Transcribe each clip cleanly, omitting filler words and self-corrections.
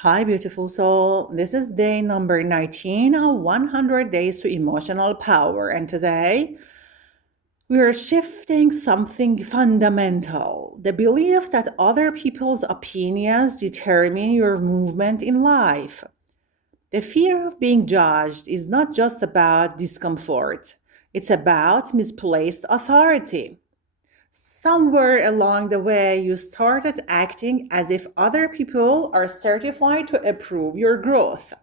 Hi, beautiful soul. This is day number 19 of 100 Days to Emotional Power. And today we are shifting something fundamental, the belief that other people's opinions determine your movement in life. The fear of being judged is not just about discomfort, it's about misplaced authority. Somewhere along the way, you started acting as if other people are certified to approve your growth,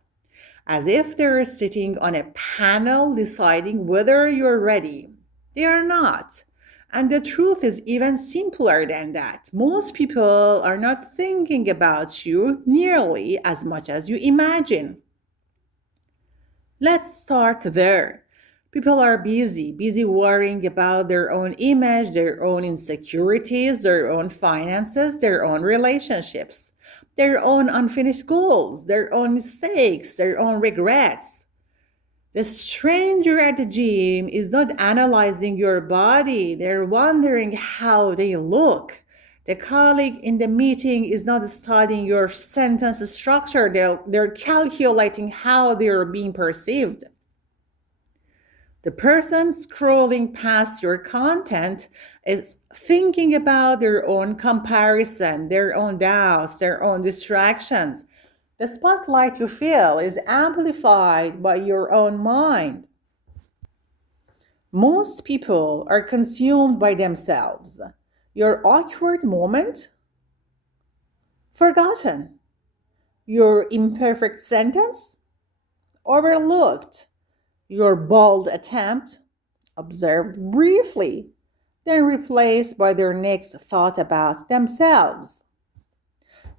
as if they're sitting on a panel deciding whether you're ready. They are not. And the truth is even simpler than that. Most people are not thinking about you nearly as much as you imagine. Let's start there. People are busy worrying about their own image, their own insecurities, their own finances, their own relationships, their own unfinished goals, their own mistakes, their own regrets. The stranger at the gym is not analyzing your body, they're wondering how they look. The colleague in the meeting is not studying your sentence structure, they're calculating how they're being perceived. The person scrolling past your content is thinking about their own comparison, their own doubts, their own distractions. The spotlight you feel is amplified by your own mind. Most people are consumed by themselves. Your awkward moment, forgotten. Your imperfect sentence, overlooked. Your bold attempt, observed briefly, then replaced by their next thought about themselves.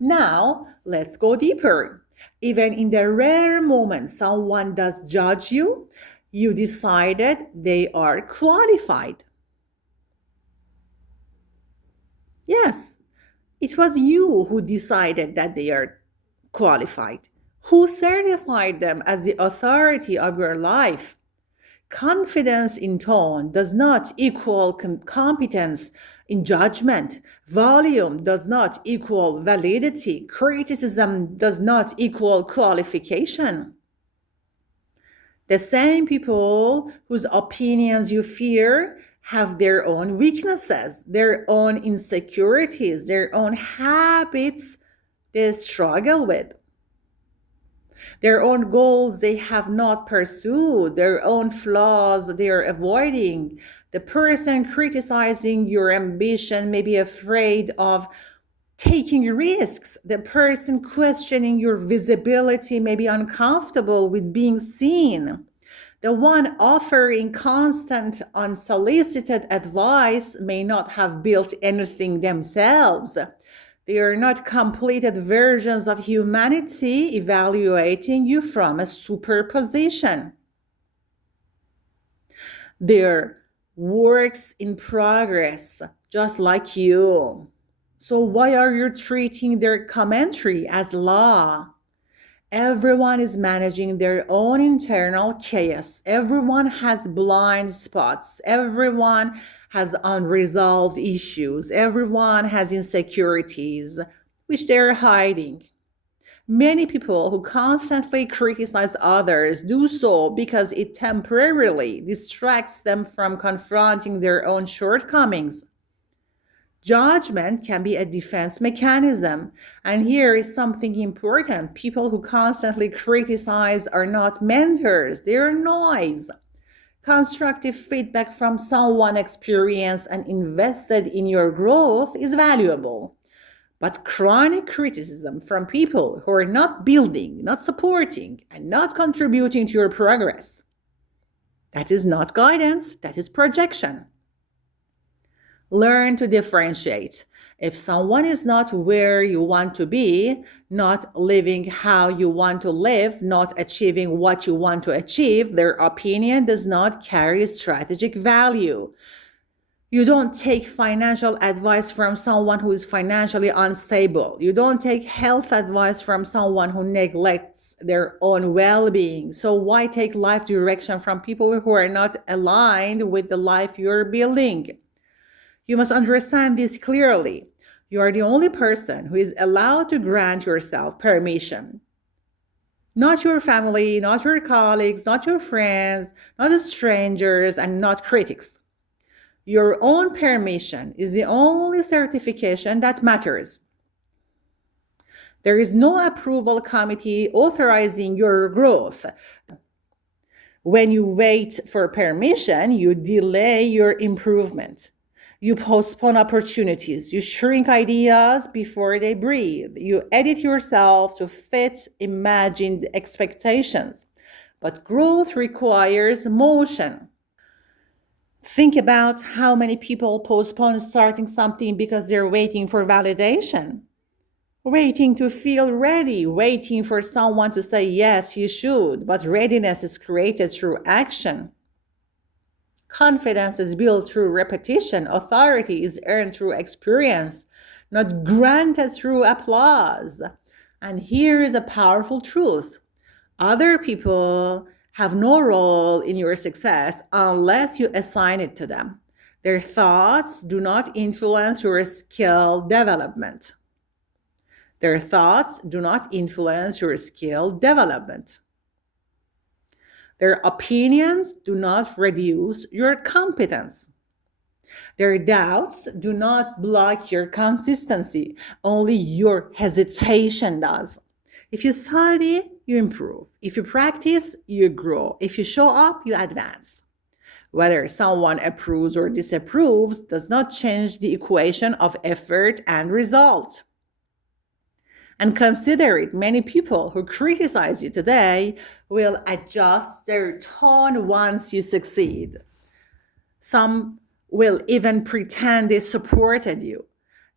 Now, let's go deeper. Even in the rare moment someone does judge you, you decided they are qualified. Yes, it was you who decided that they are qualified. Who certified them as the authority of your life? Confidence in tone does not equal competence in judgment. Volume does not equal validity. Criticism does not equal qualification. The same people whose opinions you fear have their own weaknesses, their own insecurities, their own habits they struggle with, their own goals they have not pursued, their own flaws they are avoiding. The person criticizing your ambition may be afraid of taking risks. The person questioning your visibility may be uncomfortable with being seen. The one offering constant, unsolicited advice may not have built anything themselves. They are not completed versions of humanity evaluating you from a superposition. They're works in progress, just like you. So, why are you treating their commentary as law? Everyone is managing their own internal chaos. Everyone has blind spots. Everyone has unresolved issues. Everyone has insecurities, which they're hiding. Many people who constantly criticize others do so because it temporarily distracts them from confronting their own shortcomings. Judgment can be a defense mechanism. And here is something important. People who constantly criticize are not mentors, they're noise. Constructive feedback from someone experienced and invested in your growth is valuable. But chronic criticism from people who are not building, not supporting, and not contributing to your progress, that is not guidance, that is projection. Learn to differentiate. If someone is not where you want to be, not living how you want to live, not achieving what you want to achieve, their opinion does not carry strategic value. You don't take financial advice from someone who is financially unstable. You don't take health advice from someone who neglects their own well being. So, why take life direction from people who are not aligned with the life you're building? You must understand this clearly. You are the only person who is allowed to grant yourself permission. Not your family, not your colleagues, not your friends, not the strangers, and not critics. Your own permission is the only certification that matters. There is no approval committee authorizing your growth. When you wait for permission, you delay your improvement. You postpone opportunities. You shrink ideas before they breathe. You edit yourself to fit imagined expectations. But growth requires motion. Think about how many people postpone starting something because they're waiting for validation, waiting to feel ready, waiting for someone to say, yes, you should. But readiness is created through action. Confidence is built through repetition. Authority is earned through experience, not granted through applause. And here is a powerful truth. Other people have no role in your success unless you assign it to them. Their thoughts do not influence your skill development. Their thoughts do not influence your skill development. Their opinions do not reduce your competence. Their doubts do not block your consistency. Only your hesitation does. If you study, you improve. If you practice, you grow. If you show up, you advance. Whether someone approves or disapproves does not change the equation of effort and result. And consider it, many people who criticize you today will adjust their tone once you succeed. Some will even pretend they supported you.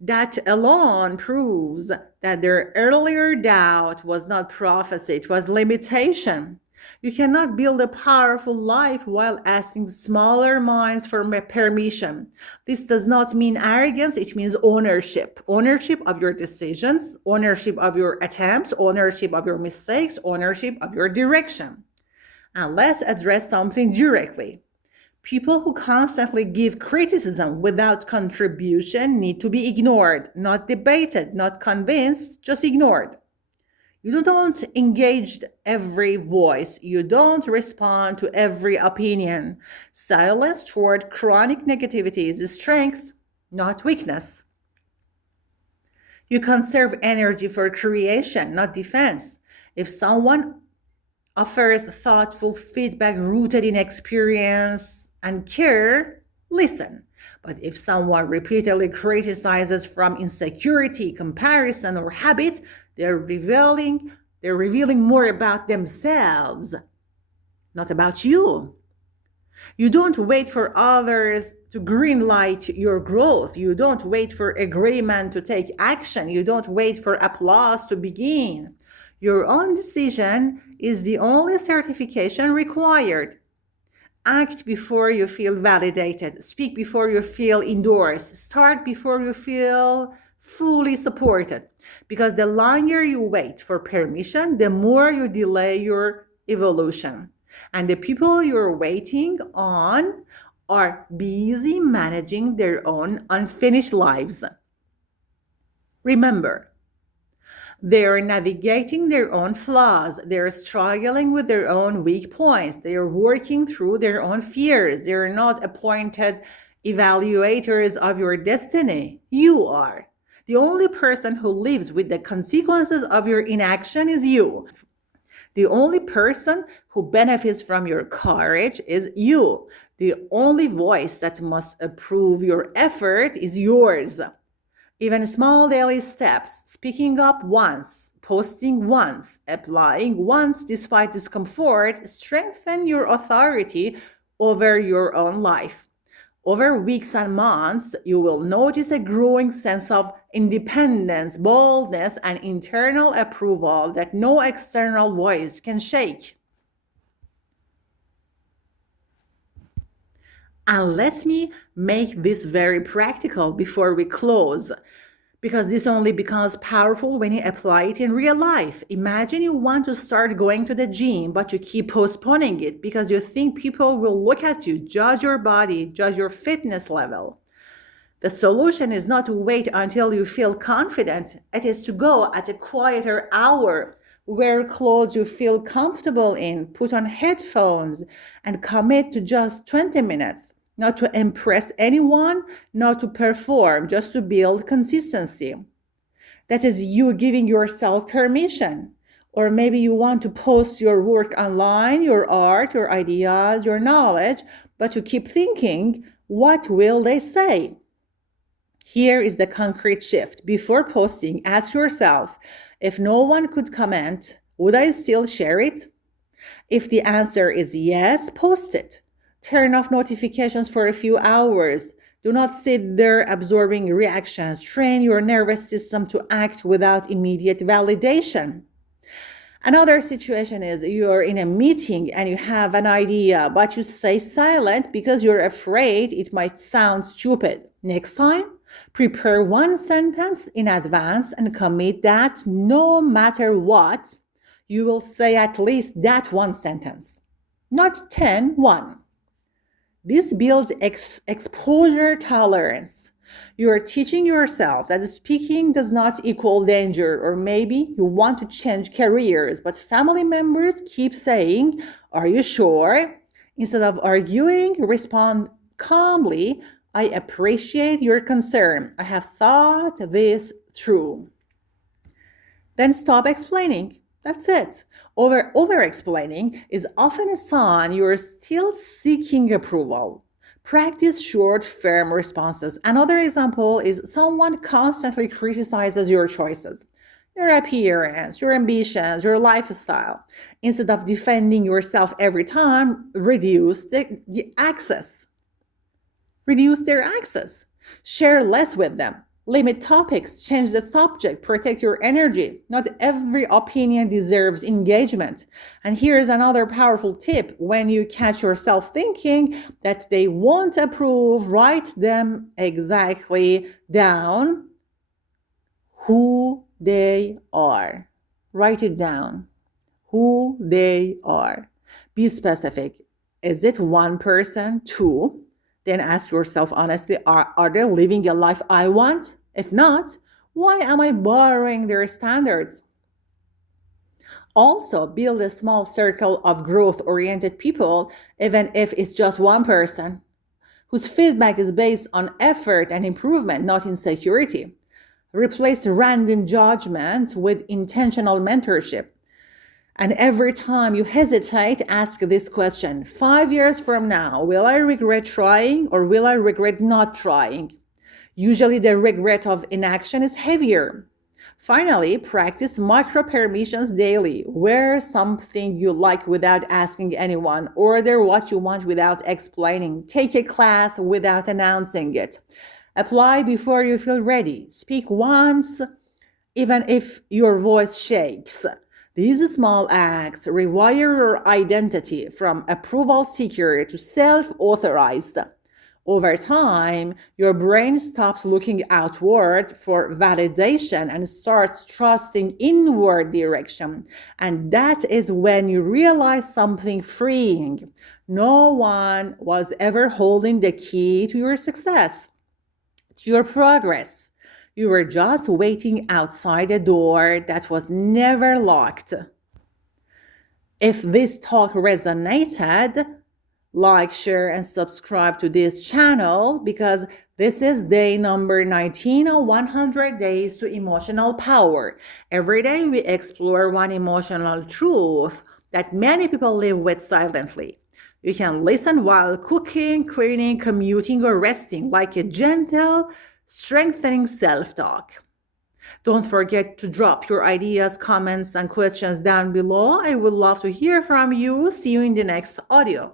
That alone proves that their earlier doubt was not prophecy, it was limitation. You cannot build a powerful life while asking smaller minds for permission. This does not mean arrogance, it means ownership. Ownership of your decisions, ownership of your attempts, ownership of your mistakes, ownership of your direction. And let's address something directly. People who constantly give criticism without contribution need to be ignored, not debated, not convinced, just ignored. You don't engage every voice. You don't respond to every opinion. Silence toward chronic negativity is strength, not weakness. You conserve energy for creation, not defense. If someone offers thoughtful feedback rooted in experience and care, listen. But if someone repeatedly criticizes from insecurity, comparison, or habit, they're revealing more about themselves, not about you. You don't wait for others to greenlight your growth. You don't wait for agreement to take action. You don't wait for applause to begin. Your own decision is the only certification required. Act before you feel validated. Speak before you feel endorsed. Start before you feel fully supported. Because the longer you wait for permission, the more you delay your evolution. And the people you're waiting on are busy managing their own unfinished lives. Remember, they're navigating their own flaws. They're struggling with their own weak points. They're working through their own fears. They're not appointed evaluators of your destiny. You are. The only person who lives with the consequences of your inaction is you. The only person who benefits from your courage is you. The only voice that must approve your effort is yours. Even small daily steps, speaking up once, posting once, applying once despite discomfort, strengthen your authority over your own life. Over weeks and months, you will notice a growing sense of independence, boldness, and internal approval that no external voice can shake. And let me make this very practical before we close, because this only becomes powerful when you apply it in real life. Imagine you want to start going to the gym, but you keep postponing it because you think people will look at you, judge your body, judge your fitness level. The solution is not to wait until you feel confident. It is to go at a quieter hour, wear clothes you feel comfortable in, put on headphones, and commit to just 20 minutes. Not to impress anyone, not to perform, just to build consistency. That is you giving yourself permission. Or maybe you want to post your work online, your art, your ideas, your knowledge, but you keep thinking, what will they say? Here is the concrete shift. Before posting, ask yourself, if no one could comment, would I still share it? If the answer is yes, post it. Turn off notifications for a few hours. Do not sit there absorbing reactions. Train your nervous system to act without immediate validation. Another situation is you're in a meeting and you have an idea, but you stay silent because you're afraid it might sound stupid. Next time, prepare one sentence in advance and commit that no matter what, you will say at least that one sentence, not 10, one. This builds exposure tolerance. You are teaching yourself that speaking does not equal danger, or maybe you want to change careers, but family members keep saying, are you sure? Instead of arguing, respond calmly, I appreciate your concern. I have thought this through. Then stop explaining. That's it. Over explaining is often a sign you're still seeking approval. Practice short, firm responses. Another example is someone constantly criticizes your choices, your appearance, your ambitions, your lifestyle. Instead of defending yourself every time, reduce their access. Share less with them. Limit topics, change the subject, protect your energy. Not every opinion deserves engagement. And here's another powerful tip. When you catch yourself thinking that they won't approve, write them exactly down who they are. Write it down. Who they are. Be specific. Is it one person? Two? Then ask yourself honestly, are they living a life I want? If not, why am I borrowing their standards? Also, build a small circle of growth-oriented people, even if it's just one person, whose feedback is based on effort and improvement, not insecurity. Replace random judgment with intentional mentorship. And every time you hesitate, ask this question. 5 years from now, will I regret trying or will I regret not trying? Usually the regret of inaction is heavier. Finally, practice micro permissions daily. Wear something you like without asking anyone. Order what you want without explaining. Take a class without announcing it. Apply before you feel ready. Speak once, even if your voice shakes. These small acts rewire your identity from approval seeker to self-authorized. Over time, your brain stops looking outward for validation and starts trusting inward direction. And that is when you realize something freeing. No one was ever holding the key to your success, to your progress. You were just waiting outside a door that was never locked. If this talk resonated, like, share, and subscribe to this channel because this is day number 19 of 100 Days to Emotional Power. Every day we explore one emotional truth that many people live with silently. You can listen while cooking, cleaning, commuting, or resting, like a gentle, strengthening self-talk. Don't forget to drop your ideas, comments, and questions down below. I would love to hear from you. See you in the next audio.